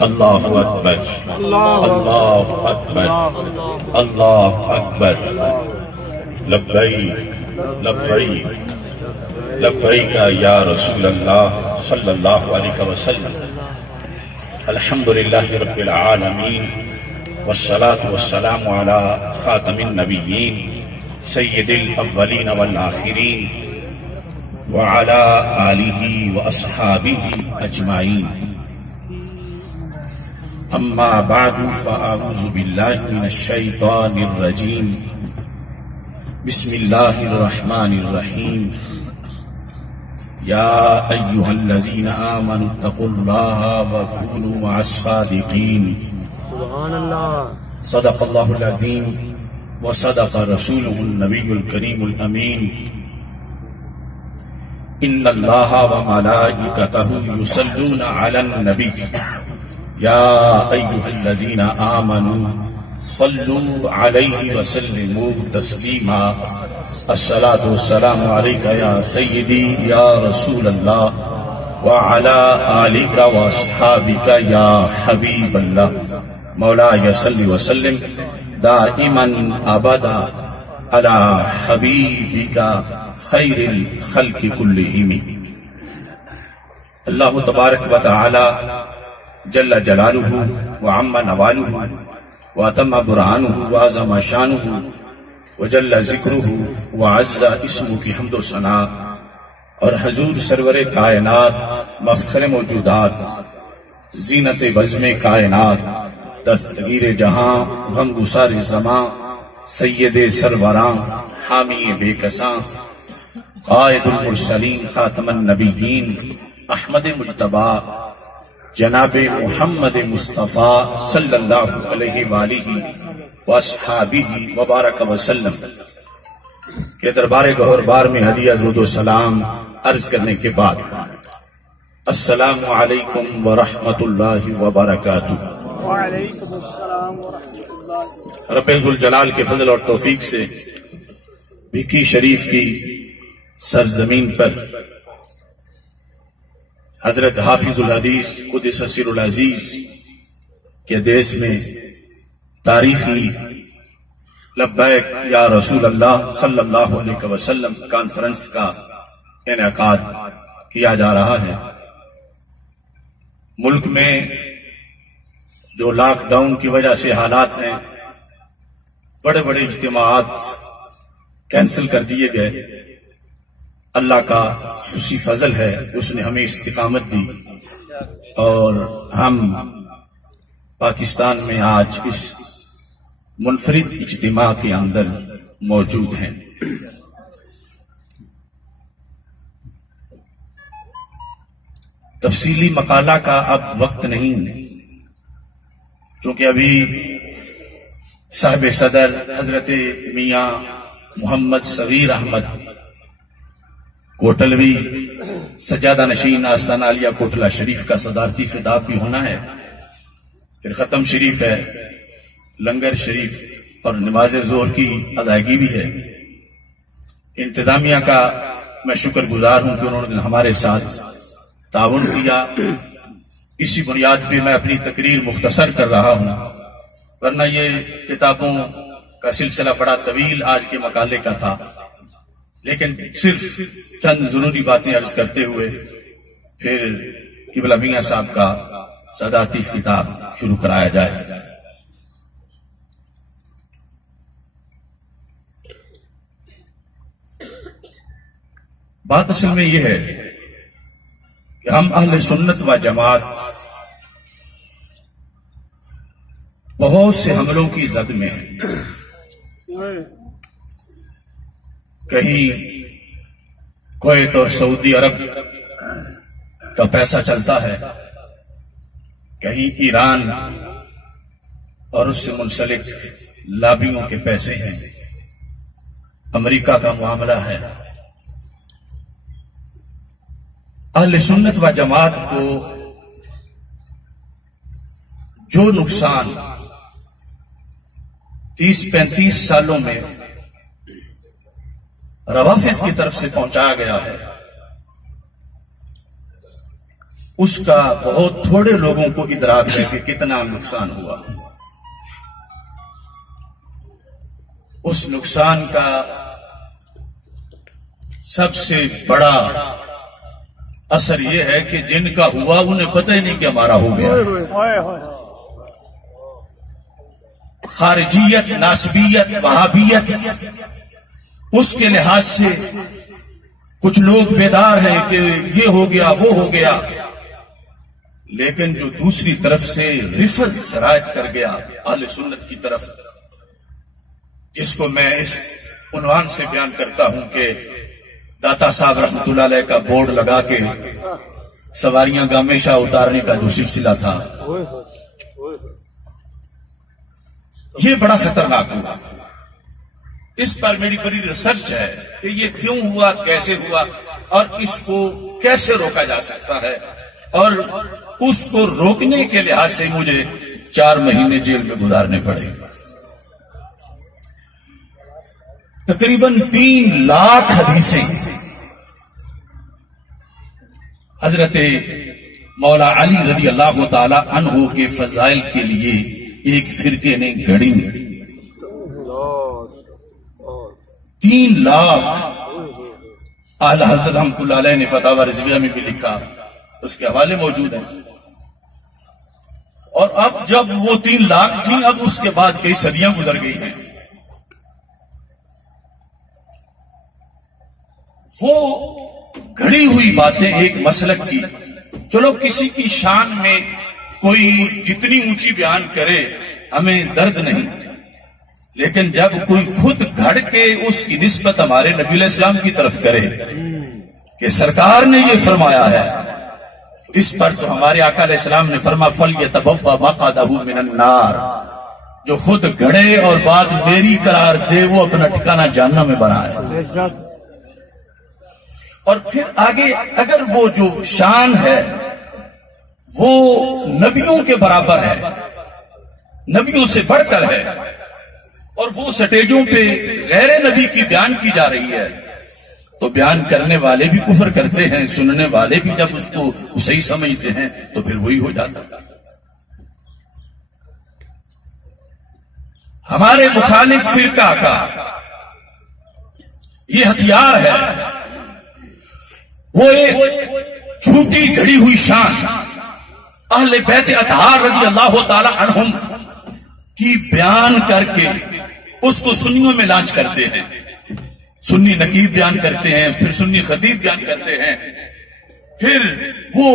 اللہ اکبر اللہ اکبر اللہ اکبر لبیک لبیک لبیک یا رسول اللہ صلی اللہ علیہ وسلم الحمدللہ رب العالمین والصلاة والسلام علی خاتم النبیین سید الاولین والآخرین وعلی آلہ واصحابہ اجمعین اما بعد فاعوذ باللہ من الشیطان الرجیم بسم اللہ الرحمن الرحیم یا ایہا الذین آمنوا اتقوا اللہ وکونوا مع الصادقین سبحان اللہ. صدق اللہ العظیم وصدق رسولہ النبی الکریم الامین ان اللہ وملائکتہ یصلون علی النبی یا ایہا الذین آمنوا صلوا علیہ وسلموا تسلیما الصلاة والسلام علیکہ یا سیدی یا رسول اللہ وعلی آلک واصحابک یا حبیب اللہ مولاي صل وسلم دائما ابدا على حبيبك خير الخلق كلهم. اللہ تبارک و تعالی جل جلالہ وعم نوالہ واتم برہانہ وعظم شانہ وجل ذکرہ وعز اسمہ کی حمد و ثناء اور حضور سرور کائنات مفخر موجودات زینت بزم کائنات دستگیر جہاں غم گسار زماں سید سروراں حامی بے کساں قائد المرسلین خاتم النبیین احمد مجتبی جناب محمد مصطفیٰ صلی اللہ علیہ وآلہ واصحابہ وبارک وسلم کے دربار گہر بار میں ہدیہ درود و سلام عرض کرنے کے بعد السلام علیکم ورحمۃ اللہ وبرکاتہ. وعلیکم السلام ورحمۃ اللہ. رب ذوالجلال کے فضل اور توفیق سے بھکی شریف کی سرزمین پر حضرت حافظ الحدیث قدس سر العزیز کے دیس میں تاریخی لبیک یا رسول اللہ صلی اللہ علیہ وسلم کانفرنس کا انعقاد کیا جا رہا ہے. ملک میں جو لاک ڈاؤن کی وجہ سے حالات ہیں بڑے بڑے اجتماعات کینسل کر دیے گئے. اللہ کا خصوصی فضل ہے اس نے ہمیں استقامت دی اور ہم پاکستان میں آج اس منفرد اجتماع کے اندر موجود ہیں. تفصیلی مقالہ کا اب وقت نہیں چونکہ ابھی صاحب صدر حضرت میاں محمد صغیر احمد کوٹلوی سجادہ نشین آستانہ عالیہ کوٹلہ شریف کا صدارتی خطاب بھی ہونا ہے. پھر ختم شریف ہے, لنگر شریف اور نماز ظہر کی ادائیگی بھی ہے. انتظامیہ کا میں شکر گزار ہوں کہ انہوں نے ہمارے ساتھ تعاون کیا. اسی بنیاد پہ میں اپنی تقریر مختصر کر رہا ہوں, ورنہ یہ کتابوں کا سلسلہ بڑا طویل آج کے مقالے کا تھا, لیکن صرف چند ضروری باتیں عرض کرتے ہوئے پھر قبلہ میاں صاحب کا صدارتی خطاب شروع کرایا جائے. بات اصل میں یہ ہے کہ ہم اہل سنت و جماعت بہت سے حملوں کی زد میں ہیں. کہیں کویت اور سعودی عرب کا پیسہ چلتا ہے, کہیں ایران اور اس سے منسلک لابیوں کے پیسے ہیں, امریکہ کا معاملہ ہے. اہل سنت و جماعت کو جو نقصان 30-35 سالوں میں روافض کی طرف سے پہنچایا گیا ہے اس کا بہت تھوڑے لوگوں کو ادراک ہے کہ کتنا نقصان ہوا. اس نقصان کا سب سے بڑا اثر یہ ہے کہ جن کا ہوا انہیں پتہ ہی نہیں کہ ہمارا ہو گیا. خارجیت، ناسبیت، وہابیت، اس کے لحاظ سے کچھ لوگ بیدار ہیں کہ یہ ہو گیا وہ ہو گیا، لیکن جو دوسری طرف سے رفض سرایت کر گیا اہل سنت کی طرف، جس کو میں اس عنوان سے بیان کرتا ہوں کہ داتا صاحب رحمۃ اللہ علیہ کا بورڈ لگا کے سواریاں گامیشہ اتارنے کا جو سلسلہ تھا، یہ بڑا خطرناک ہوا. اس پر میری بڑی ریسرچ ہے کہ یہ کیوں ہوا، کیسے ہوا، اور اس کو کیسے روکا جا سکتا ہے. اور اس کو روکنے کے لحاظ سے مجھے 4 مہینے جیل میں گزارنے پڑے. تقریباً 3 لاکھ حدیثیں حضرت مولا علی رضی اللہ تعالی عنہ کے فضائل کے لیے ایک فرقے نے گھڑی. 3 لاکھ اعلی حضرت رحمۃ اللہ علیہ نے فتاوی رضویہ میں بھی لکھا، اس کے حوالے موجود ہیں. اور اب جب وہ 3 لاکھ تھی، اب اس کے بعد کئی صدیاں گزر گئی ہیں. وہ گھڑی ہوئی باتیں ایک مسلک کی. چلو کسی کی شان میں کوئی جتنی اونچی بیان کرے ہمیں درد نہیں، لیکن جب کوئی خود گھڑ کے اس کی نسبت ہمارے نبی علیہ السلام کی طرف کرے کہ سرکار نے یہ فرمایا ہے، تو اس پر تو ہمارے آقا علیہ السلام نے فرمایا فَلْيَتَبَوَّأْ مَقْعَدَهُ مِنَ النَّارِ، جو خود گھڑے اور بات میری قرار دے وہ اپنا ٹھکانہ جہنم میں بنائے. اور پھر آگے اگر وہ جو شان ہے وہ نبیوں کے برابر ہے، نبیوں سے بڑھ کر ہے، اور وہ سٹیجوں پہ غیر نبی کی بیان کی جا رہی ہے، تو بیان کرنے والے بھی کفر کرتے ہیں، سننے والے بھی جب اس کو صحیح سمجھتے ہیں تو پھر وہی ہو جاتا. ہمارے مخالف فرقہ کا یہ ہتھیار ہے، وہ ایک جھوٹی گھڑی ہوئی شان اہل بیت اطہار رضی اللہ تعالی عنہم کی بیان کر کے اس کو سنیوں میں لانچ کرتے ہیں. سنی نقیب بیان کرتے ہیں، پھر سنی خطیب بیان کرتے ہیں، پھر وہ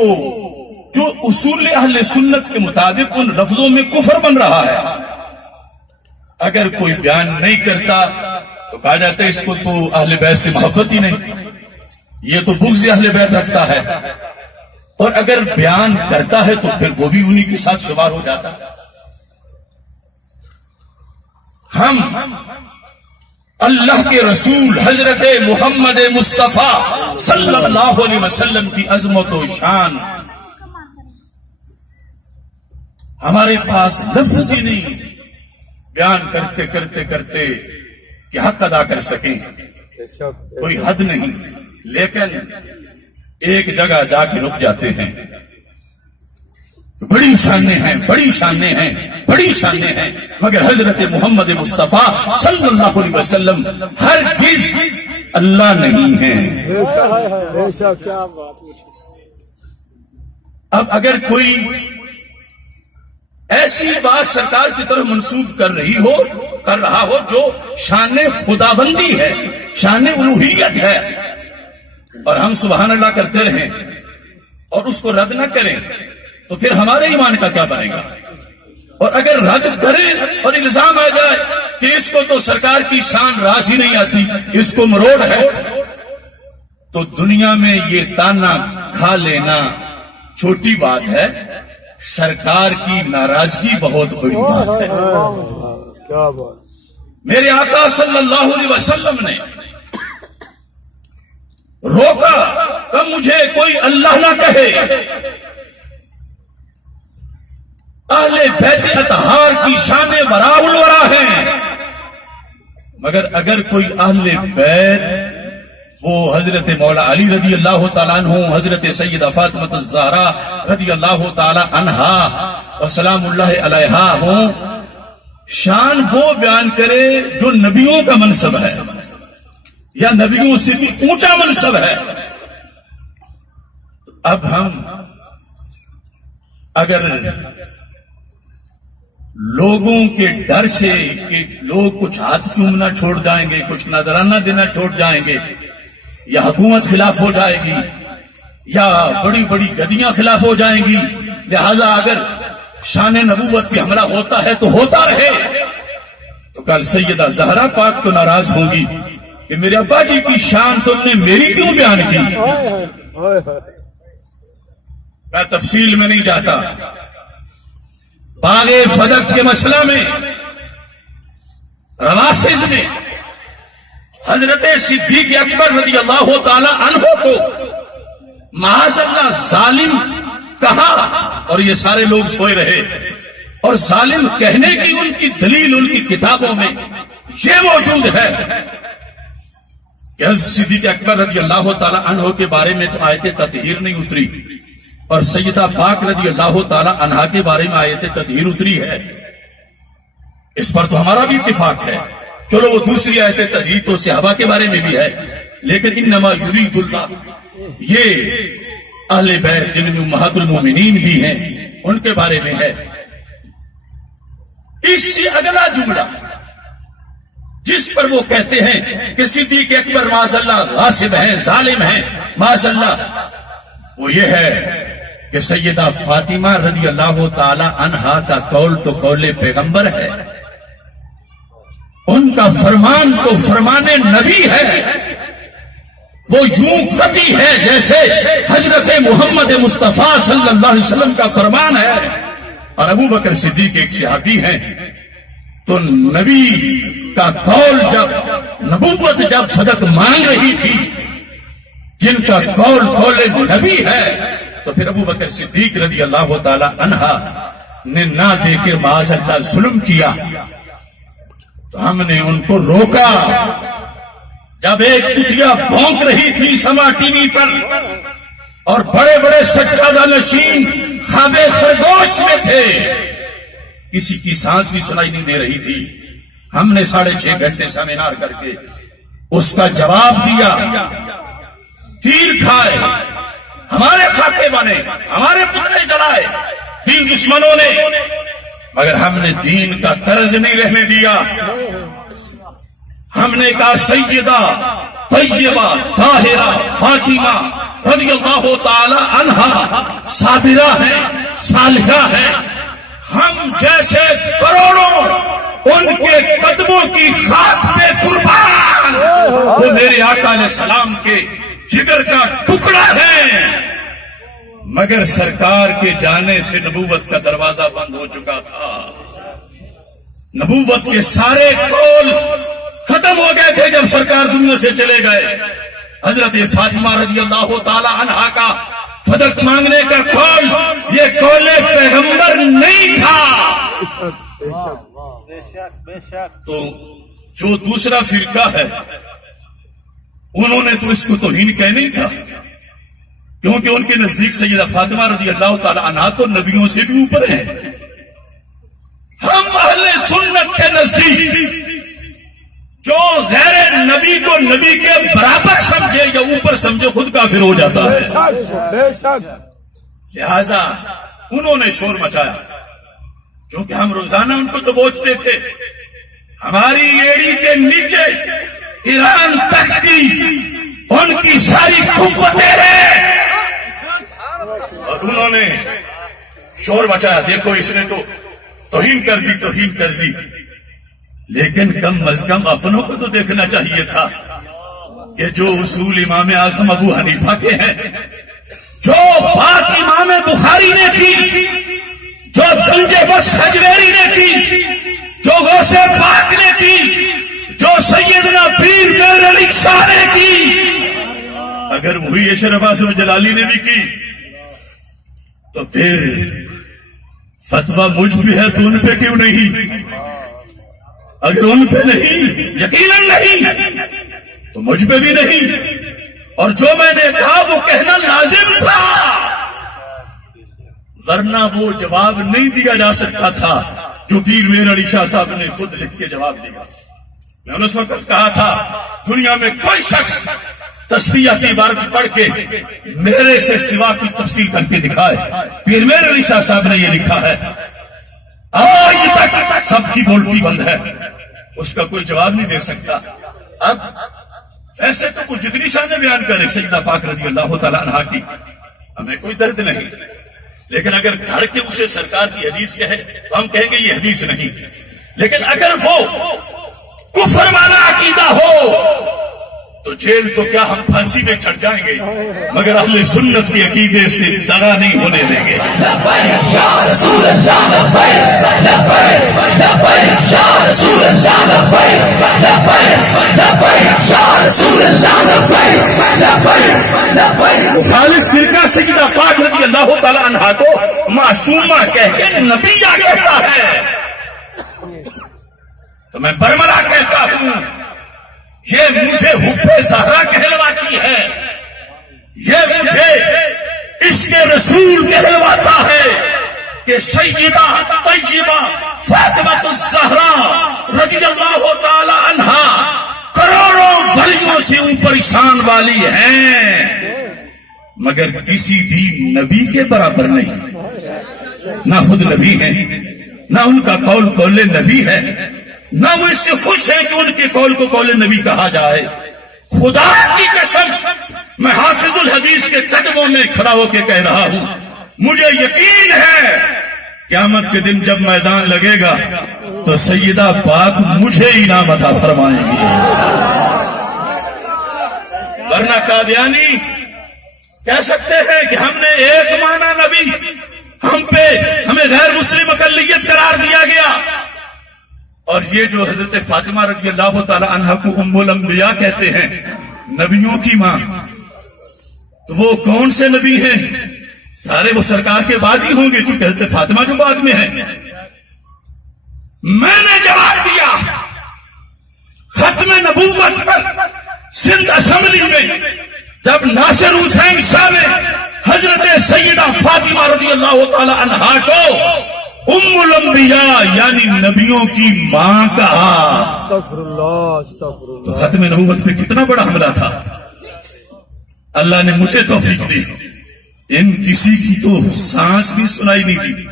جو اصول اہل سنت کے مطابق ان لفظوں میں کفر بن رہا ہے. اگر کوئی بیان نہیں کرتا تو کہا جاتا ہے اس کو تو اہل بیت سے محبت ہی نہیں، یہ تو بغض اہل بیت رکھتا ہے. اور اگر بیان کرتا ہے تو پھر وہ بھی انہی کے ساتھ شمار ہو جاتا. ہم اللہ کے رسول حضرت محمد مصطفیٰ صلی اللہ علیہ وسلم کی عظمت و شان ہمارے پاس لفظ ہی نہیں، بیان کرتے کرتے کرتے کہ حق ادا کر سکیں کوئی حد نہیں، لیکن ایک جگہ جا کے رک جاتے ہیں. بڑی شانیں ہیں، بڑی شانیں ہیں، بڑی شانیں ہیں، مگر حضرت محمد مصطفیٰ صلی اللہ علیہ وسلم ہرگز اللہ نہیں ہیں. اب اگر کوئی ایسی بات سرکار کی طرف منسوب کر رہا ہو جو شان خداوندی ہے، شان الوہیت ہے، اور ہم سبحان اللہ کرتے رہیں اور اس کو رد نہ کریں تو پھر ہمارے ایمان کا کیا بنے گا؟ اور اگر رد کریں اور الزام آ جائے کہ اس کو تو سرکار کی شان راس ہی نہیں آتی، اس کو مروڑ ہے، تو دنیا میں یہ تانا کھا لینا چھوٹی بات ہے، سرکار کی ناراضگی بہت بڑی بات ہے. میرے آقا صلی اللہ علیہ وسلم نے روکا کہ مجھے کوئی اللہ نہ کہے. اہل بیت اطہار کی شان وراء الورا ہیں، مگر اگر کوئی اہل بیت وہ حضرت مولا علی رضی اللہ تعالیٰ عنہ، حضرت سیدہ فاطمہ الزہرا رضی اللہ تعالیٰ عنہا وسلام اللہ علیہا ہوں، شان وہ بیان کرے جو نبیوں کا منصب ہے یا نبیوں سے بھی اونچا منصب ہے۔ اب ہم اگر لوگوں کے ڈر سے کہ لوگ کچھ ہاتھ چومنا چھوڑ جائیں گے، کچھ نذرانہ دینا چھوڑ جائیں گے، یا حکومت خلاف ہو جائے گی، یا بڑی بڑی گدیاں خلاف ہو جائیں گی، لہذا اگر شان نبوت کی حملہ ہوتا ہے تو ہوتا رہے، تو کل سیدہ زہرا پاک تو ناراض ہوں گی کہ میرے ابا جی کی شان تم نے میری کیوں بیان کی۔ میں تفصیل میں نہیں جاتا۔ باغ فدق کے مسئلہ میں روافض نے حضرت صدیق اکبر رضی اللہ تعالی عنہ کو معاذ اللہ ظالم کہا، اور یہ سارے لوگ سوئے رہے، اور ظالم کہنے کی ان کی دلیل ان کی کتابوں میں یہ موجود ہے کہ حضرت صدیق اکبر رضی اللہ تعالی عنہ کے بارے میں تو آیت تطہیر نہیں اتری، اور سیدہ پاک رضی اللہ تعالی عنہا کے بارے میں آیت تطہیر اتری ہے۔ اس پر تو ہمارا بھی اتفاق ہے، چلو وہ دوسری آیت تطہیر تو صحابہ کے بارے میں بھی ہے، لیکن انما یرید اللہ، یہ اہل بیت جن میں امہات المومنین بھی ہیں ان کے بارے میں ہے۔ اس سے اگلا جملہ جس پر وہ کہتے ہیں کہ صدیق اکبر معاذ اللہ غاصب ہیں، ظالم ہیں معاذ اللہ، وہ یہ ہے کہ سیدہ فاطمہ رضی اللہ تعالی عنہا کا قول تو قول پیغمبر ہے، ان کا فرمان تو فرمان نبی ہے، وہ یوں قطعی ہے جیسے حضرت محمد مصطفیٰ صلی اللہ علیہ وسلم کا فرمان ہے۔ اور ابو بکر صدیق ایک صحابی ہیں، تو نبی کا قول جب نبوت جب صدق مانگ رہی تھی، جن کا قول قول نبی ہے، تو پھر ابو بکر صدیق رضی اللہ تعالی عنہ نے نہ دے کے معاذ اللہ ظلم کیا، تو ہم نے ان کو روکا۔ جب ایک کتیا بھونک رہی تھی سما ٹی وی پر، اور بڑے بڑے سجادہ نشین خواب خرگوش میں تھے، کسی کی سانس بھی سنائی نہیں دے رہی تھی، ہم نے 6.5 گھنٹے سیمینار کر کے اس کا جواب دیا، تیر کھائے، ہمارے خاکے بنے، ہمارے پتلے جلائے دین دشمنوں نے، مگر ہم نے دین کا طرز نہیں رہنے دیا۔ ہم نے کہا سیدہ طیبہ طاہرہ فاطمہ رضی اللہ تعالی عنہا صابرہ ہیں، صالحہ ہیں، ہم جیسے کروڑوں ان کے قدموں کی خاک پہ قربان، وہ میرے آقا علیہ السلام کے جگر کا ٹکڑا ہے، مگر سرکار کے جانے سے نبوت کا دروازہ بند ہو چکا تھا، نبوت کے سارے قول ختم ہو گئے تھے جب سرکار دنیا سے چلے گئے۔ حضرت فاطمہ رضی اللہ تعالی عنہا کا فدق مانگنے کا قول یہ قول پیغمبر نہیں تھا۔ تو جو دوسرا فرقہ ہے انہوں نے تو اس کو توہین کہہ نہیں تھا، کیونکہ ان کے نزدیک سیدہ فاطمہ رضی اللہ تعالی عنہا تو نبیوں سے بھی اوپر ہیں۔ ہم اہل سنت کے نزدیک جو غیر نبی کو نبی کے برابر سمجھے یا اوپر سمجھے خود کافر ہو جاتا ہے، لہذا انہوں نے شور مچایا، کیونکہ ہم روزانہ ان کو دبوچتے تھے، ہماری ایڑی کے نیچے ایران تک کی ان کی ساری قوتیں ہیں، اور انہوں نے شور مچایا، دیکھو اس نے تو توہین کر دی، لیکن کم از کم اپنوں کو تو دیکھنا چاہیے تھا کہ جو اصول امام اعظم ابو حنیفہ کے ہیں، جو بات امام بخاری نے کی، جو گنج بخش حجویری نے کی، جو غوث پاک نے کی، جو سیدنا پیر میر علی شاہ نے کی، اگر وہی اشرف اعظم جلالی نے بھی کی تو پھر فتویٰ مجھ پہ ہے تو ان پہ کیوں نہیں؟ اگر ان پہ نہیں، یقیناً نہیں، تو مجھ پہ بھی نہیں۔ اور جو میں نے کہا وہ کہنا لازم تھا، ورنہ وہ جواب نہیں دیا جا سکتا تھا جو پیر میر علی شاہ صاحب نے خود لکھ کے جواب دیا۔ میں نے اس وقت کہا تھا دنیا میں کوئی شخص تصفیہ کی عبارت پڑھ کے میرے سے سوا کی تفصیل کر کے دکھائے، پیر میر علی شاہ صاحب نے یہ لکھا ہے، آج تک سب کی بولتی بند ہے، اس کا کوئی جواب نہیں دے سکتا۔ اب ایسے تو کچھ جتنی شان بیان کرے سیدہ پاک رضی اللہ تعالیٰ عنہا کی، ہمیں کوئی درد نہیں، لیکن اگر گھر کے اسے سرکار کی حدیث کہے تو ہم کہیں گے یہ حدیث نہیں، لیکن اگر وہ کفر والا عقیدہ ہو تو جیل تو کیا ہم پھانسی میں چڑھ جائیں گے، مگر اہل سنت کے عقیدے سے دغا نہیں ہونے دیں گے۔ خالص فرقہ سیدہ پاک رضی اللہ تعالیٰ عنہا کو معصومہ کہہ کے نبی کہتا ہے، تو میں برملا کہتا ہوں یہ مجھے حب زہرا کہلواتی ہے، یہ مجھے عشق رسول کہلواتا ہے کہ سیدہ طیبہ فاطمہ الزہرا رضی اللہ تعالی عنہا کروڑوں ولیوں سے اوپر شان والی ہیں، مگر کسی بھی نبی کے برابر نہیں، نہ خود نبی ہیں، نہ ان کا قول قول نبی ہے، نہ وہ اس سے خوش ہے کہ ان کے قول کو قول نبی کہا جائے۔ خدا کی قسم میں حافظ الحدیث کے قدموں میں کھڑا ہو کے کہہ رہا ہوں، مجھے یقین ہے قیامت کے دن جب میدان لگے گا تو سیدہ پاک مجھے انعام عطا فرمائیں گے، ورنہ قادیانی کہہ سکتے ہیں کہ ہم نے ایک معنی نبی، ہمیں غیر مسلم اقلیت قرار دیا گیا، اور یہ جو حضرت فاطمہ رضی اللہ تعالی عنہ کو ام الانبیاء کہتے ہیں، نبیوں کی ماں، تو وہ کون سے نبی ہیں؟ سارے وہ سرکار کے بعد ہی ہوں گے، چونکہ حضرت فاطمہ جو بعد میں ہے۔ میں نے جواب دیا ختم نبوت پر سندھ اسمبلی میں جب ناصر حسین شاہ نے حضرت سیدہ فاطمہ رضی اللہ تعالی عنہا کو ام الانبیاء یعنی نبیوں کی ماں کہا، استغفر اللہ، تو ختم نبوت پہ کتنا بڑا حملہ تھا۔ اللہ نے مجھے توفیق دی، ان کسی کی تو سانس بھی سنائی نہیں دی۔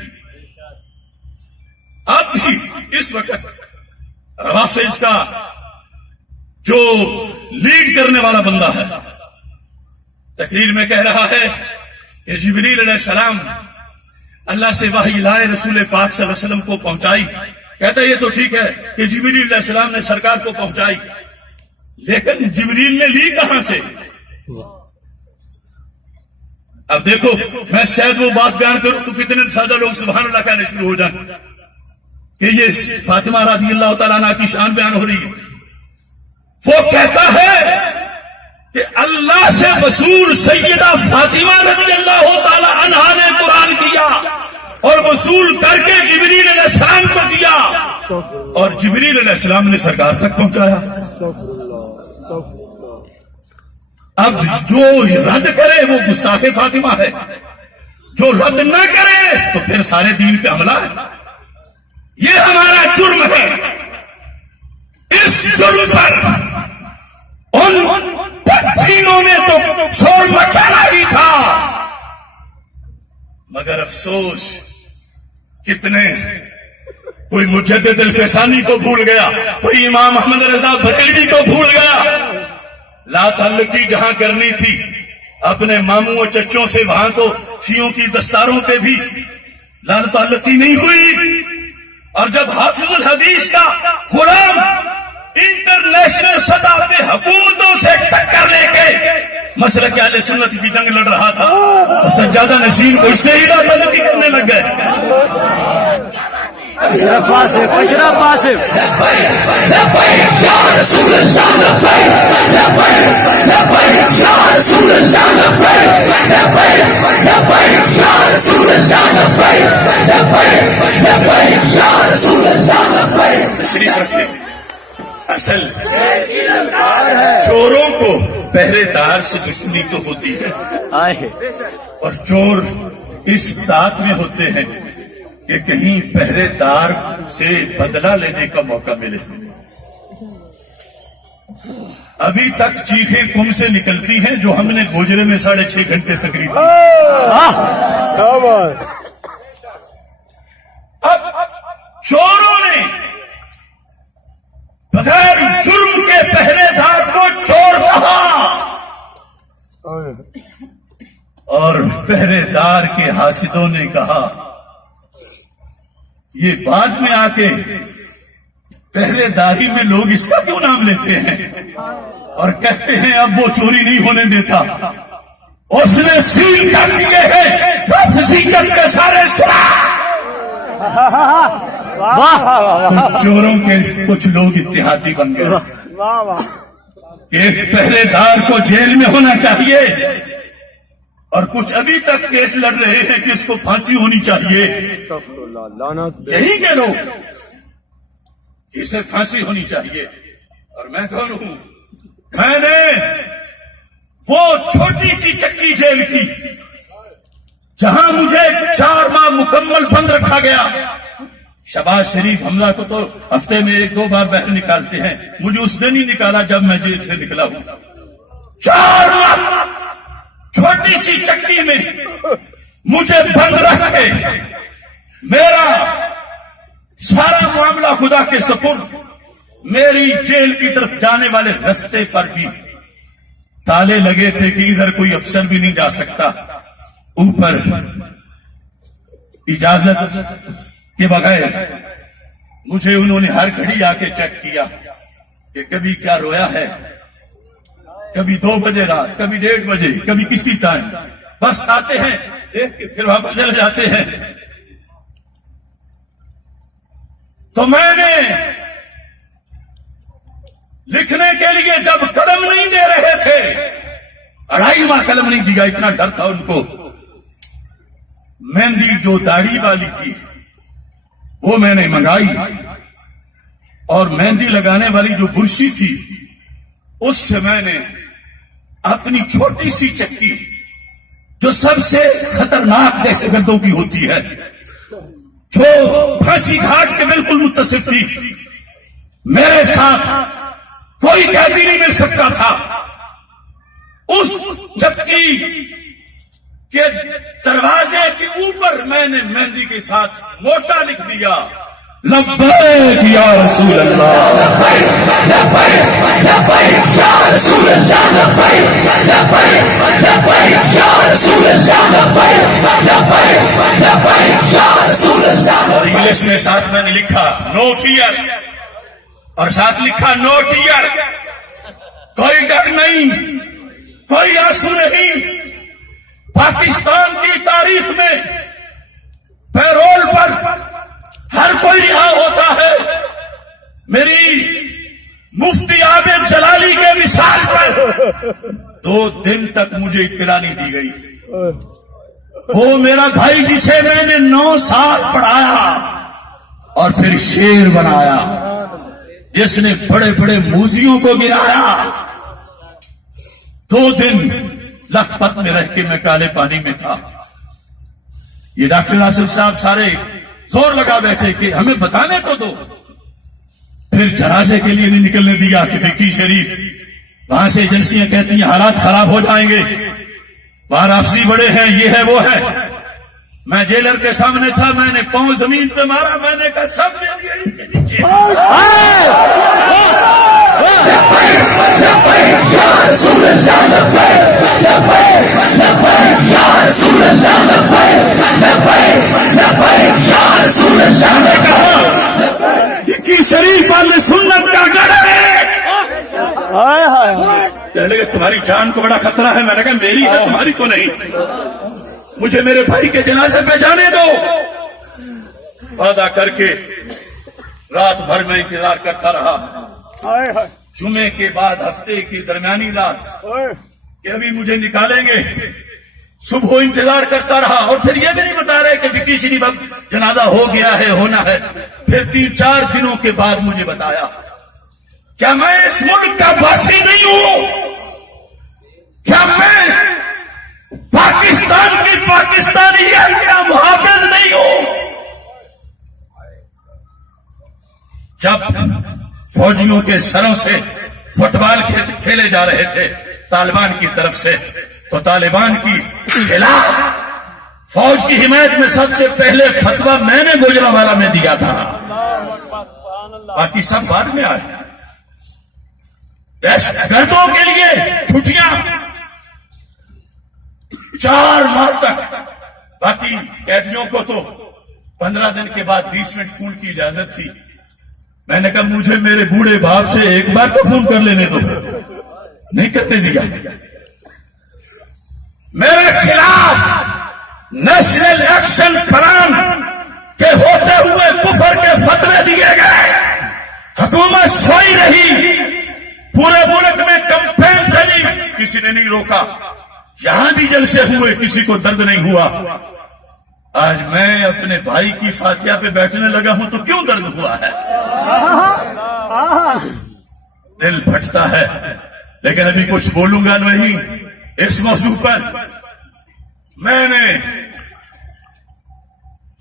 اب بھی اس وقت روافض کا جو لیڈ کرنے والا بندہ ہے تقریر میں کہہ رہا ہے کہ جبریل علیہ السلام اللہ سے وحی لائے، رسول پاک صلی اللہ علیہ وسلم کو پہنچائی، کہتا ہے یہ تو ٹھیک ہے کہ جبریل علیہ السلام نے سرکار کو پہنچائی، لیکن جبریل نے لی کہاں سے؟ اب دیکھو میں شاید وہ بات بیان کروں تو کتنے سادہ لوگ سبحان اللہ کہنے شروع ہو جائیں کہ یہ فاطمہ رضی اللہ تعالیٰ عنہ کی شان بیان ہو رہی ہے۔ وہ کہتا ہے کہ اللہ سے وصول سیدہ فاطمہ رضی اللہ تعالی عنہا نے قرآن کیا اور وصول کر کے جبریل علیہ السلام کو دیا، اور جبریل علیہ السلام نے سرکار تک پہنچایا۔ اب جو رد کرے وہ گستاخ فاطمہ ہے، جو رد نہ کرے تو پھر سارے دین پہ حملہ ہے۔ یہ ہمارا جرم ہے، اس جرم پر ان تینوں نے تو شور مچانا ہی تھا، مگر افسوس کتنے، کوئی مجدد الفسانی کو بھول گیا، کوئی امام احمد رضا بریلوی کو بھول گیا۔ لا تعلقی جہاں کرنی تھی اپنے ماموں اور چچوں سے، وہاں تو شیعوں کی دستاروں پہ بھی لا تعلقی نہیں ہوئی، اور جب حافظ الحدیث کا غلام انٹرنیشنل سطح پہ حکومتوں سے ٹکر لے کے مسلک اہل سنت کی جنگ لڑ رہا تھا تو سجادہ نشین کو اس سے ہی لا تعلقی کرنے لگ گئے۔ تشریف رکھیں، اصل چوروں کو پہرے دار سے دشمنی تو ہوتی ہے، اور چور اس بات میں ہوتے ہیں کہ کہیں پہرے دار سے بدلہ لینے کا موقع ملے۔ ابھی تک چیخیں کم سے نکلتی ہیں جو ہم نے گوجرے میں 6.5 گھنٹے تقریر کی۔ اب چوروں نے بغیر جرم کے پہرے دار کو چور کہا، اور پہرے دار کے حاسدوں نے کہا، یہ بعد میں آ کے پہرے داری میں لوگ اس کا کیوں نام لیتے ہیں اور کہتے ہیں اب وہ چوری نہیں ہونے دیتا، اس نے سیل کر دیے ہیں 10 زیجت کے سارے سراغ۔ تو چوروں کے کچھ لوگ اتحادی بن گئے کہ اس پہرے دار کو جیل میں ہونا چاہیے، اور کچھ ابھی تک کیس لڑ رہے ہیں کہ اس کو پھانسی ہونی چاہیے۔ یہی کہ لوگ اسے پھانسی ہونی چاہیے، اور میں کون ہوں؟ میں نے وہ چھوٹی سی چکی جیل کی جہاں مجھے 4 ماہ مکمل بند رکھا گیا۔ شہباز شریف حملہ کو تو ہفتے میں 1-2 بار باہر نکالتے ہیں، مجھے اس دن ہی نکالا جب میں جیل سے نکلا ہوں۔ 4 ماہ چھوٹی سی چکی میں مجھے بند رکھ کے میرا سارا معاملہ خدا کے سپرد، میری جیل کی طرف جانے والے رستے پر بھی تالے لگے تھے کہ ادھر کوئی افسر بھی نہیں جا سکتا، اوپر اجازت کے بغیر مجھے انہوں نے ہر گھڑی آ کے چیک کیا کہ کبھی کیا رویا ہے، کبھی 2 بجے رات، کبھی 1:30 بجے، کبھی کسی ٹائم، بس آتے ہیں دیکھ کے پھر واپس چلے جاتے ہیں۔ تو میں نے لکھنے کے لیے جب قلم نہیں دے رہے تھے، 2.5 ماہ قلم نہیں دیا، اتنا ڈر تھا ان کو۔ مہندی جو داڑھی والی تھی وہ میں نے منگائی، اور مہندی لگانے والی جو برشی تھی اس سے میں نے اپنی چھوٹی سی چکی جو سب سے خطرناک دہشت گردوں کی ہوتی ہے، جو پھانسی گھاٹ کے بالکل متصف تھی، میرے ساتھ کوئی قیدی نہیں مل سکتا تھا، اس چکی کے دروازے کے اوپر میں نے مہندی کے ساتھ موٹا لکھ دیا، لبیک یا رسول اللہ، لبیک لبیک یا رسول اللہ، لبیک لبیک لبیک یا رسول اللہ، لبیک لبیک لبیک یا رسول اللہ۔ اور انگلش میں ساتھ میں نے لکھا نو فیئر، اور ساتھ لکھا نو ٹیئر، کوئی ڈر نہیں، کوئی آنسو نہیں۔ پاکستان کی تاریخ میں پیرول پر ہر کوئی رہا ہوتا ہے، میری مفتی عابد جلالی کے وصال پر 2 دن تک مجھے اطلاع نہیں دی گئی۔ وہ میرا بھائی جسے میں نے 9 سال پڑھایا اور پھر شیر بنایا، جس نے بڑے بڑے موذیوں کو گرایا، 2 دن لکھپت میں رہ کے میں کالے پانی میں تھا۔ یہ ڈاکٹر ناصر صاحب سارے زور لگا بیٹھے کہ ہمیں بتانے تو دو، پھر جنازے کے لیے نہیں نکلنے دیا کہ وکی شریف، وہاں سے ایجنسیاں کہتی ہیں حالات خراب ہو جائیں گے، وہاں رافضی بڑے ہیں، یہ ہے وہ ہے۔ میں جیلر کے سامنے تھا، میں نے پاؤں زمین پہ مارا، میں نے کہا سب میری ایڑی کے نیچے۔ کی شریف والے سنت کا گڑھ ہے، کہنے لگے تمہاری جان کو بڑا خطرہ ہے، میں نے کہا میری ہے تمہاری تو نہیں، مجھے میرے بھائی کے جنازے پہ جانے دو۔ وعدہ کر کے رات بھر میں انتظار کرتا رہا، جمعے کے بعد ہفتے کی درمیانی رات کہ ابھی مجھے نکالیں گے، صبح انتظار کرتا رہا، اور پھر یہ بھی نہیں بتا رہے کہ کسی نے جنازہ ہو گیا ہے، ہونا ہے۔ پھر 3-4 دنوں کے بعد مجھے بتایا کیا میں اس ملک کا واسی نہیں ہوں؟ کیا میں پاکستان کی پاکستانیت کا محافظ نہیں ہوں؟ جب فوجیوں کے سروں سے فٹ بال کھیلے جا رہے تھے طالبان کی طرف سے، تو طالبان کی خلاف فوج کی حمایت میں سب سے پہلے فتویٰ میں نے گوجرانوالہ میں دیا تھا، باقی سب بعد میں آئے۔ دہشت گردوں کے لیے چھٹیاں 4 ماہ تک، باقی قیدیوں کو تو 15 دن کے بعد 20 منٹ فون کی اجازت تھی۔ میں نے کہا مجھے میرے بوڑھے باپ سے ایک بار تو فون کر لینے دو، نہیں کرنے دیا۔ میرے خلاف نیشنل ایکشن پلان کے ہوتے ہوئے کفر کے فتوے دیے گئے، حکومت سوئی رہی، پورے ملک میں کمپین چلی، کسی نے نہیں روکا، یہاں بھی جلسے ہوئے، کسی کو درد نہیں ہوا۔ آج میں اپنے بھائی کی فاتحہ پہ بیٹھنے لگا ہوں تو کیوں درد ہوا ہے؟ دل پھٹتا ہے، لیکن ابھی کچھ بولوں گا نہیں اس موضوع پر۔ میں نے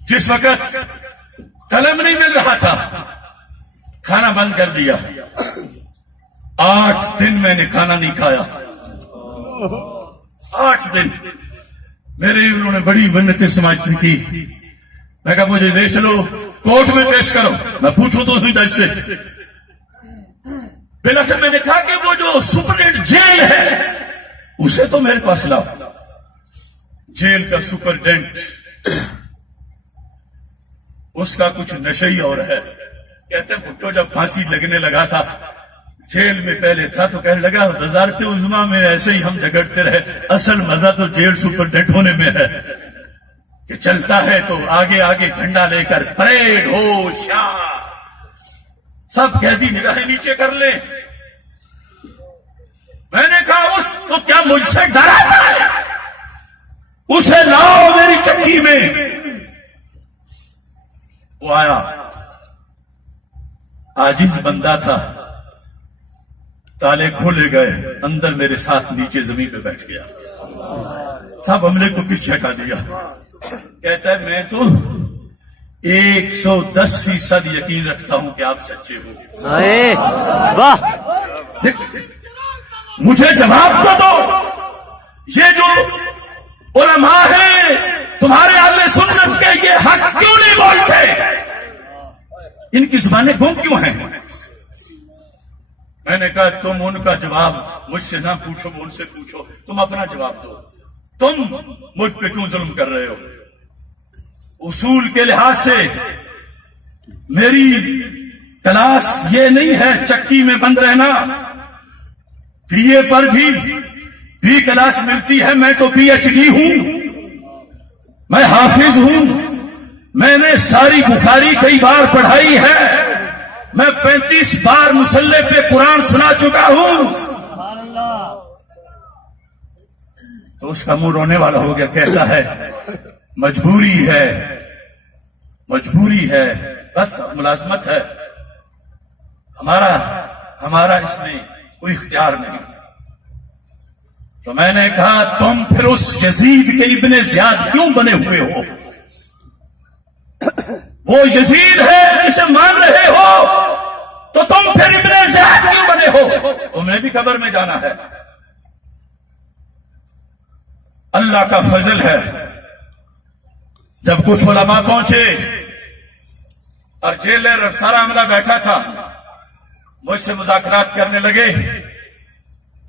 جس وقت قلم نہیں مل رہا تھا کھانا بند کر دیا، 8 دن میں نے کھانا نہیں کھایا، 8 دن میرے انہوں نے بڑی منتیں سماجی کی۔ میں کہا مجھے لے چلو کورٹ میں پیش کرو، میں پوچھوں تو اسی جج سے۔ بلاخر میں نے کہا کہ وہ جو سپرڈینٹ جیل ہے اسے تو میرے پاس لاؤ۔ جیل کا سپرڈینٹ اس کا کچھ نشہ ہی اور ہے۔ کہتے ہیں بھٹو جب پھانسی لگنے لگا تھا جیل میں پہلے تھا تو کہنے لگا وزارت عظمیٰ میں ایسے ہی ہم جھگڑتے رہے، اصل مزہ تو جیل سپرڈینٹ ہونے میں ہے کہ چلتا ہے تو آگے آگے جھنڈا لے کر پریڈ ہو شاہ، سب قیدی نگاہیں نیچے کر لیں۔ میں نے کہا اس کو کیا مجھ سے ڈراتا ہے؟ اسے لاؤ میری چکی میں۔ وہ آیا، عاجز بندہ تھا، تالے کھولے گئے، اندر میرے ساتھ نیچے زمین پہ بیٹھ گیا، سب عملے کو پیچھے ہٹا دیا۔ کہتا ہے میں تو 110% یقین رکھتا ہوں کہ آپ سچے ہو۔ واہ، مجھے جواب تو دو، یہ جو علماء ہیں تمہارے اہل سنت کے، یہ حق کیوں نہیں بولتے؟ ان کی زبانیں گم کیوں ہیں؟ میں نے کہا تم ان کا جواب مجھ سے نہ پوچھو، ان سے پوچھو، تم اپنا جواب دو، تم مجھ پہ کیوں ظلم کر رہے ہو؟ اصول کے لحاظ سے میری کلاس یہ نہیں ہے چکی میں بند رہنا، بی اے پر بھی کلاس ملتی ہے، میں تو پی ایچ ڈی ہوں، میں حافظ ہوں، میں نے ساری بخاری کئی بار پڑھائی ہے، میں 35 بار مصلی پہ قرآن سنا چکا ہوں۔ تو اس کا منہ رونے والا ہو گیا، کہتا ہے مجبوری ہے، مجبوری ہے، بس ملازمت ہے، ہمارا اس میں کوئی اختیار نہیں۔ تو میں نے کہا تم پھر اس یزید کے ابن زیاد کیوں بنے ہوئے ہو؟ وہ یزید ہے جسے مان رہے ہو، تو تم پھر ابن زیاد کیوں بنے ہو؟ تمہیں بھی قبر میں جانا ہے۔ اللہ کا فضل ہے، جب کچھ علماء پہنچے اور جیلر سارا عملہ بیٹھا تھا، مجھ سے مذاکرات کرنے لگے۔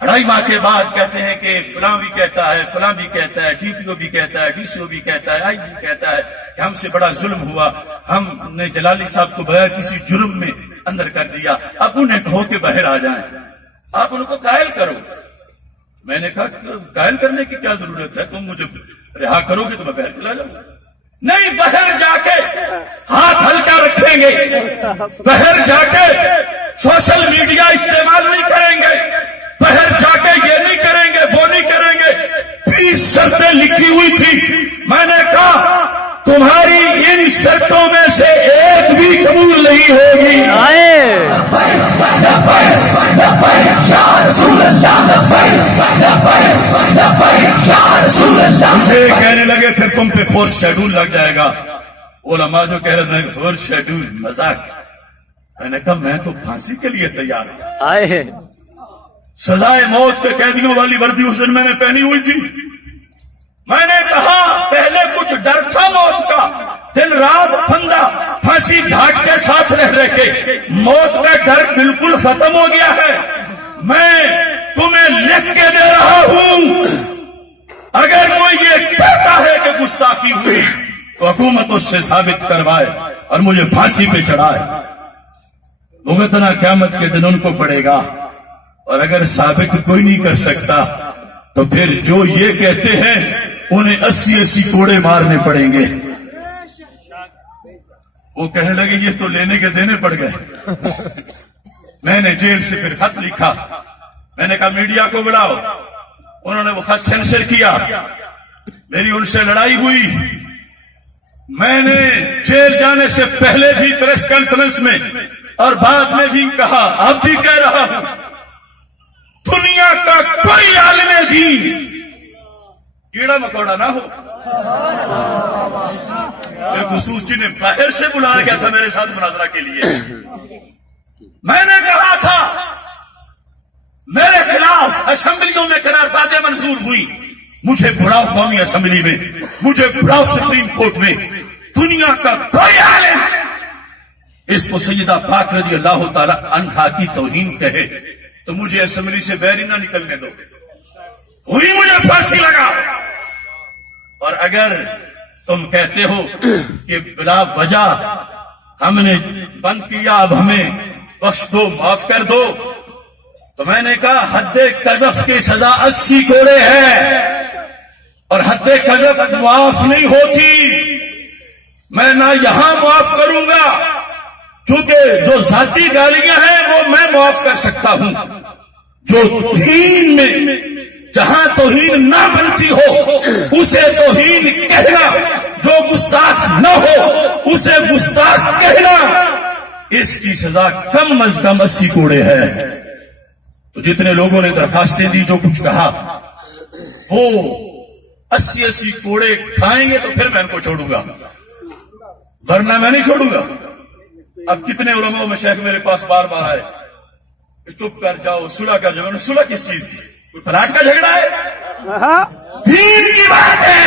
2.5 ماہ کے بعد کہتے ہیں کہ فلاں بھی کہتا ہے، فلاں بھی کہتا ہے، ڈی پی او بھی کہتا ہے، ڈی سی او بھی کہتا ہے، آئی جی کہتا ہے کہ ہم سے بڑا ظلم ہوا، ہم نے جلالی صاحب کو بغیر کسی جرم میں اندر کر دیا، اب انہیں کہو کہ باہر آ جائیں، آپ ان کو قائل کرو۔ میں نے کہا قائل کرنے کی کیا ضرورت ہے، تم مجھے رہا کرو گے تو میں باہر چلا جاؤں۔ نہیں، باہر جا کے ہاتھ ہلکا رکھیں گے، باہر جا کے سوشل میڈیا استعمال نہیں کریں گے، باہر جا کے یہ نہیں کریں گے، وہ نہیں کریں گے۔ 20 شرطیں لکھی ہوئی تھی، میں نے کہا تمہاری ان شرطوں میں سے ایک بھی قبول نہیں ہوگی۔ مجھے کہنے لگے پھر تم پہ فورس شیڈول لگ جائے گا. علماء جو کہہ رہے تھے فورس شیڈول مذاق. میں نے کہا میں تو پھانسی کے لیے تیار ہوں. آئے ہیں سزائے موت کے قیدیوں والی وردی اس دن میں نے پہنی ہوئی تھی. میں نے کہا پہلے کچھ ڈر تھا موت کا, دن رات پھندا پھانسی گھاٹ کے ساتھ رہ کے موت کا ڈر بالکل ختم ہو گیا ہے. میں تمہیں لکھ کے دے رہا ہوں, اگر کوئی یہ کہتا ہے کہ گستاخی ہوئی تو حکومت اس سے ثابت کروائے اور مجھے پھانسی پہ چڑھائے. بھگتنا قیامت کے دن ان کو پڑے گا, اور اگر ثابت کوئی نہیں کر سکتا تو پھر جو یہ کہتے ہیں انہیں 80 کوڑے مارنے پڑیں گے. وہ کہنے لگے یہ تو لینے کے دینے پڑ گئے. میں نے جیل سے پھر خط لکھا, میں نے کہا میڈیا کو بلاؤ. انہوں نے وہ خط سینسر کیا, میری ان سے لڑائی ہوئی. میں نے جیل جانے سے پہلے بھی پریس کانفرنس میں اور بعد میں بھی کہا, اب بھی کہہ رہا ہوں, دنیا کا کوئی عالم دین کیڑا مکوڑا نہ ہو. خصوص جی نے باہر سے بلایا گیا تھا میرے ساتھ مناظرہ کے لیے. میں نے کہا تھا میرے خلاف اسمبلیوں میں قراردادیں منظور ہوئی, مجھے بڑھاؤ قومی اسمبلی میں, مجھے بڑھاؤ سپریم کورٹ میں. دنیا کا کوئی عالم اس کو سیدہ پاک رضی اللہ تعالی عنہا کی توہین کہے تو مجھے اسمبلی سے باہر ہی نہ نکلنے دو, وہی مجھے پھانسی لگا. اور اگر تم کہتے ہو کہ بلا وجہ ہم نے بند کیا اب ہمیں بخش دو, معاف کر دو, تو میں نے کہا حد قذف کی سزا 80 کوڑے ہے اور حد قذف معاف نہیں ہوتی. میں نہ یہاں معاف کروں گا, چونکہ جو ذاتی گالیاں ہیں وہ میں معاف کر سکتا ہوں. جو دین میں جہاں توہین نہ بنتی ہو اسے توہین کہنا, جو گستاخ نہ ہو اسے گستاخ کہنا, اس کی سزا کم از کم 80 کوڑے ہے. تو جتنے لوگوں نے درخواستیں دی, جو کچھ کہا, وہ 80 کوڑے کھائیں گے تو پھر میں ان کو چھوڑوں گا, ورنہ میں نہیں چھوڑوں گا. اب کتنے علماء و مشائخ میرے پاس بار بار آئے, چپ کر جاؤ, صلح کر جاؤ. صلح کس چیز کی؟ کوئی فلاٹ کا جھگڑا ہے؟ دین کی بات ہے,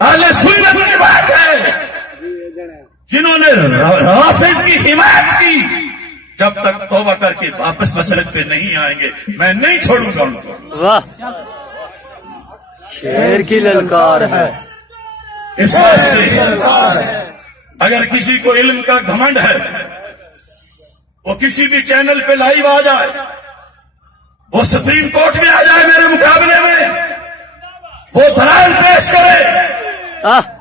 اہل سنت کی بات ہے. جنہوں نے رافض کی حمایت کی, جب تک توبہ کر کے واپس مسلک پہ نہیں آئیں گے میں نہیں چھوڑوں گا. واہ, شیر کی للکار ہے. اس واسطے اگر کسی کو علم کا گھمنڈ ہے وہ کسی بھی چینل پہ لائیو آ جائے, وہ سپریم کورٹ میں آ جائے میرے مقابلے میں, وہ دلائل پیش کرے.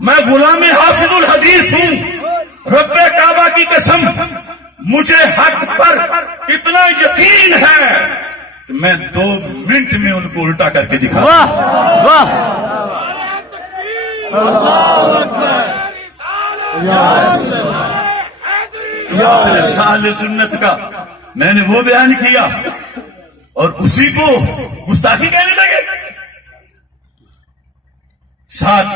میں غلام حافظ الحدیث ہوں, رب کعبہ کی قسم مجھے حق پر اتنا یقین ہے کہ میں 2 منٹ میں ان کو الٹا کر کے دکھا. واہ واہ, اہل سنت کا میں نے وہ بیان کیا اور اسی کو گستاخی کہنے لگے. ساتھ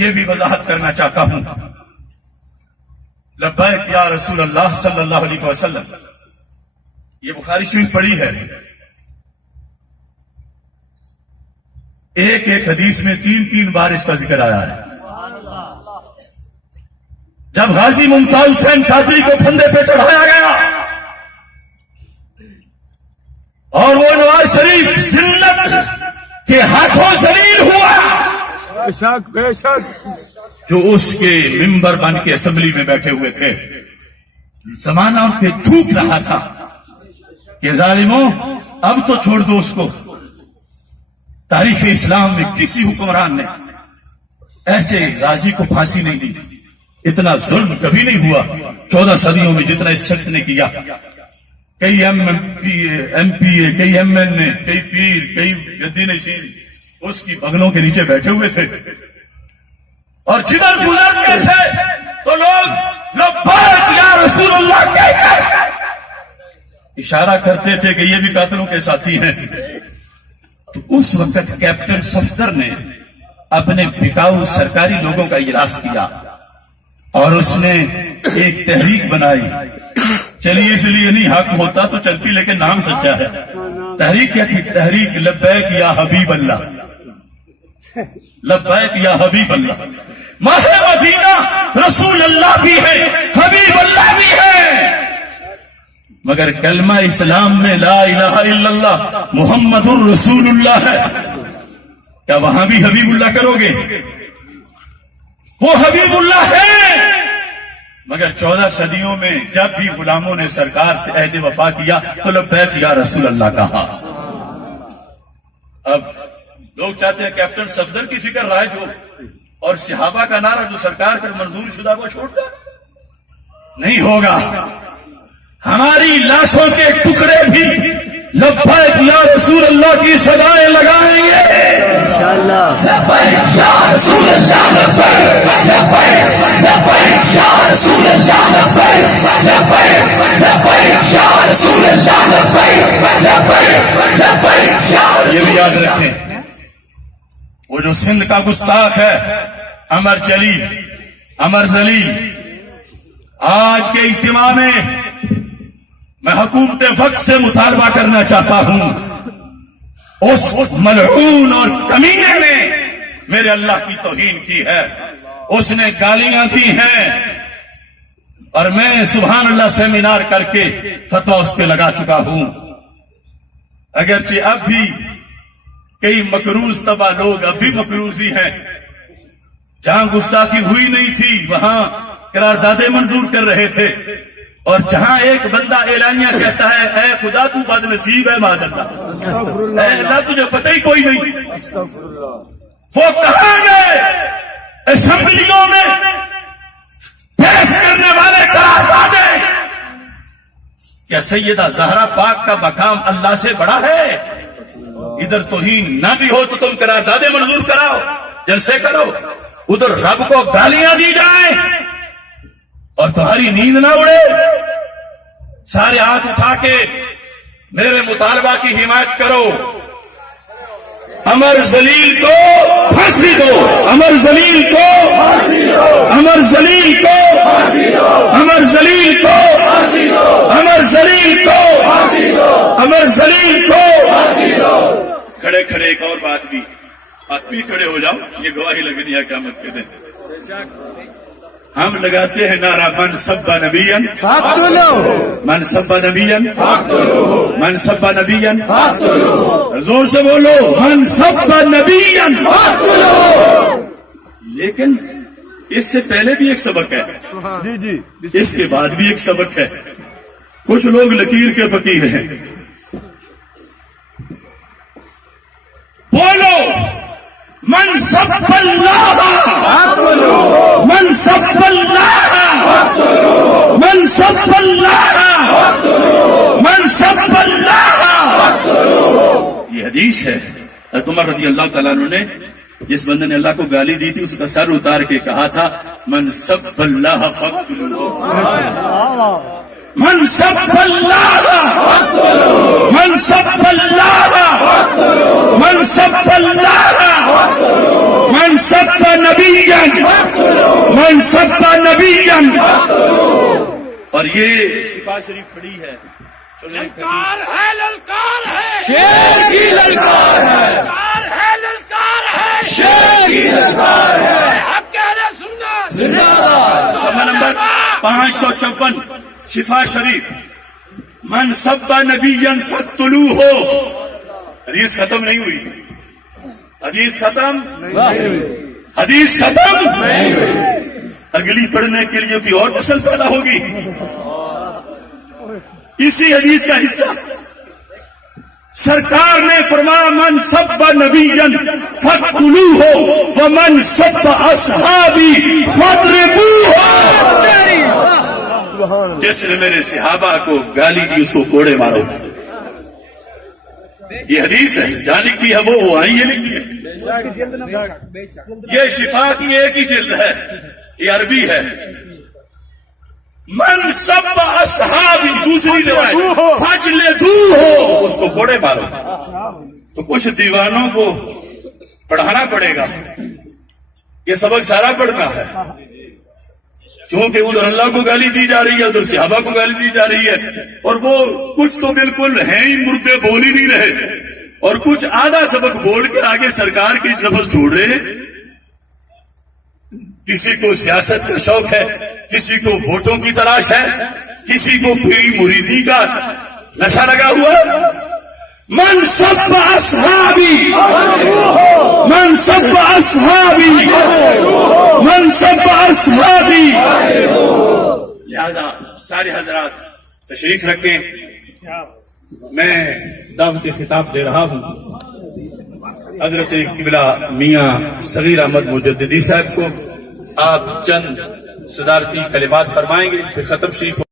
یہ بھی وضاحت کرنا چاہتا ہوں, لبیک یا رسول اللہ صلی اللہ علیہ وسلم, یہ بخاری شریف پڑھی ہے. ایک حدیث میں 3 بار اس کا ذکر آیا ہے. جب غازی ممتاز حسین قادری کو پھندے پہ چڑھایا گیا اور وہ نواز شریف ذلت کے ہاتھوں ذلیل ہوا, بے شک بے شک, جو اس کے ممبر بن کے اسمبلی میں بیٹھے ہوئے تھے, زمانہ ان پہ تھوک رہا تھا کہ ظالموں اب تو چھوڑ دو اس کو. تاریخ اسلام میں کسی حکمران نے ایسے غازی کو پھانسی نہیں دی, اتنا ظلم کبھی نہیں ہوا 14 صدیوں میں جتنا اس شخص نے کیا. کئی ایم پی اے, کئی ایم این اے, کئی پیر, کئی گدی نشین اس کی بغلوں کے نیچے بیٹھے ہوئے تھے, اور جدھر گزرتے تھے تو لوگ لبیک یا رسول اللہ کہہ کر اشارہ کرتے تھے کہ یہ بھی قاتلوں کے ساتھی ہیں، تو اس وقت کیپٹن صفدر نے اپنے بکاؤ سرکاری لوگوں کا اجلاس کیا اور اس نے ایک تحریک بنائی. چلیے اس لیے نہیں حق ہوتا تو چلتی، لیکن نام سچا ہے. تحریک کیا تھی؟ تحریک لبیک یا حبیب اللہ، لبیک یا حبیب اللہ. ماہ مدینہ رسول اللہ بھی ہے، حبیب اللہ بھی ہے، مگر کلمہ اسلام میں لا الہ الا اللہ محمد الرسول اللہ ہے. کیا وہاں بھی حبیب اللہ کرو گے؟ وہ حبیب اللہ ہے، مگر 14 صدیوں میں جب بھی غلاموں نے سرکار سے عہد وفا کیا تو لبیک یا رسول اللہ کہا. اب لوگ چاہتے ہیں کیپٹن صفدر کی فکر رائج ہو اور صحابہ کا نعرہ جو سرکار کا منظور شدہ کو چھوڑ دے. نہیں ہوگا. ہماری لاشوں کے ٹکڑے بھی لبیک یا رسول اللہ کی صدائیں لگائیں گے انشاءاللہ. لبیک یا رسول اللہ، لبیک لبیک لبیک یا رسول اللہ، لبیک لبیک لبیک یا رسول اللہ، لبیک لبیک لبیک یا رسول اللہ. یہ بھی یاد رکھیں، وہ جو سندھ کا گستاخ ہے عمر ذلیل، آج کے اجتماع میں میں حکومت وقت سے مطالبہ کرنا چاہتا ہوں، اس ملعون اور کمینے نے میرے اللہ کی توہین کی ہے، اس نے گالیاں دی ہیں، اور میں سبحان اللہ سیمینار کر کے فتویٰ اس پہ لگا چکا ہوں. اگرچہ اب بھی کئی مکروز طبع لوگ اب بھی مکروز ہی ہیں، جہاں گستاخی ہوئی نہیں تھی وہاں قراردادیں منظور کر رہے تھے، اور جہاں ایک بندہ اعلانیہ کہتا ہے اے خدا تو بد نصیب ہے معاذ اللہ، اے اللہ تجھے پتہ ہی کوئی نہیں. وہ کہاں گئے اسمبلیوں میں بحث کرنے والے قراردادیں؟ کیا سیدہ زہرا پاک کا مقام اللہ سے بڑا ہے؟ ادھر توہین نہ بھی ہو تو تم قراردادیں منظور کراؤ، جلسے کرو، ادھر رب کو گالیاں دی جائیں اور تمہاری نیند نہ اڑے. سارے ہاتھ اٹھا کے میرے مطالبہ کی حمایت کرو. عمر ذلیل کو پھانسی دو، عمر ذلیل کو پھانسی دو، عمر ذلیل کو پھانسی دو، عمر ذلیل کو پھانسی دو، عمر ذلیل کو پھانسی دو، عمر ذلیل کو پھانسی دو. کھڑے کھڑے ایک اور بات بھی، آپ بھی کھڑے ہو جاؤ، یہ گواہی لگنی ہے قیامت کے دن. ہم لگاتے ہیں نعرہ من سب نبیا فاقتلوہ، من سب نبیا فاقتلوہ، من سب نبیا فاقتلوہ. زور سے بولو، من سب نبیا فاقتلوہ. لیکن اس سے پہلے بھی ایک سبق ہے، اس کے بعد بھی ایک سبق ہے. کچھ لوگ لکیر کے فقیر ہیں. بولو من سب اللہ فاقتلوہ، من سب اللہ فاقتلوہ، من سب اللہ فاقتلوہ، من سب اللہ فاقتلوہ. یہ حدیث ہے. حضرت عمر رضی اللہ تعالیٰ عنہ نے جس بندے نے اللہ کو گالی دی تھی اس کا سر اتار کے کہا تھا من سب اللہ فاقتلوہ، من سب اللہ فاقتلوہ، من سب اللہ فاقتلوہ، من سب اللہ فاقتلوہ، من سب نبیا فاقتلوہ، من سب نبیا فاقتلوہ. اور یہ شفا شریف پڑھی ہے. للکار ہے، للکار ہے، شیر کی للکار ہے، للکار ہے، للکار ہے، شیر کی للکار ہے. حق اہل سنت زندہ باد. صفحہ نمبر 554 شفا شریف. من سب نبیا فاقتلوہ. حدیث ختم نہیں ہوئی، حدیث ختم، حدیث ختم. اگلی پڑھنے کے لیے کوئی اور نسل پیدا ہوگی. اسی حدیث کا حصہ سرکار نے فرمایا من سب نبیا فاقتلوہ ومن سب اصحابی فاضربوہ. جس نے میرے صحابہ کو گالی دی اس کو کوڑے مارو. یہ حدیث ہے، جہاں لکھی ہے وہ وہاں یہ لکھی ہے. یہ شفا کی ایک ہی جلد ہے، یہ عربی ہے. من سب اصحابی، دوسری روایت فجلدو ہو، اس کو کوڑے مارو. تو کچھ دیوانوں کو پڑھانا پڑے گا، یہ سبق سارا پڑھنا ہے، کیونکہ ادھر اللہ کو گالی دی جا رہی ہے، ادھر صحابہ کو گالی دی جا رہی ہے، اور وہ کچھ تو بالکل ہیں ہی مردے، بول ہی نہیں رہے، اور کچھ آدھا سبق بول کے آگے سرکار کے لفظ چھوڑ رہے ہیں. کسی کو سیاست کا شوق ہے، کسی کو ووٹوں کی تلاش ہے، کسی کو پھری مریدی کا نشہ لگا ہوا ہے. من سب اصحابی، من سب اصحابی، من سب اصحابی. لہذا سارے حضرات تشریف رکھیں، میں دعوت خطاب دے رہا ہوں حضرت قبلہ میاں صغیر احمد مجددی صاحب کو. آپ چند صدارتی کلمات فرمائیں گے، پھر ختم شریف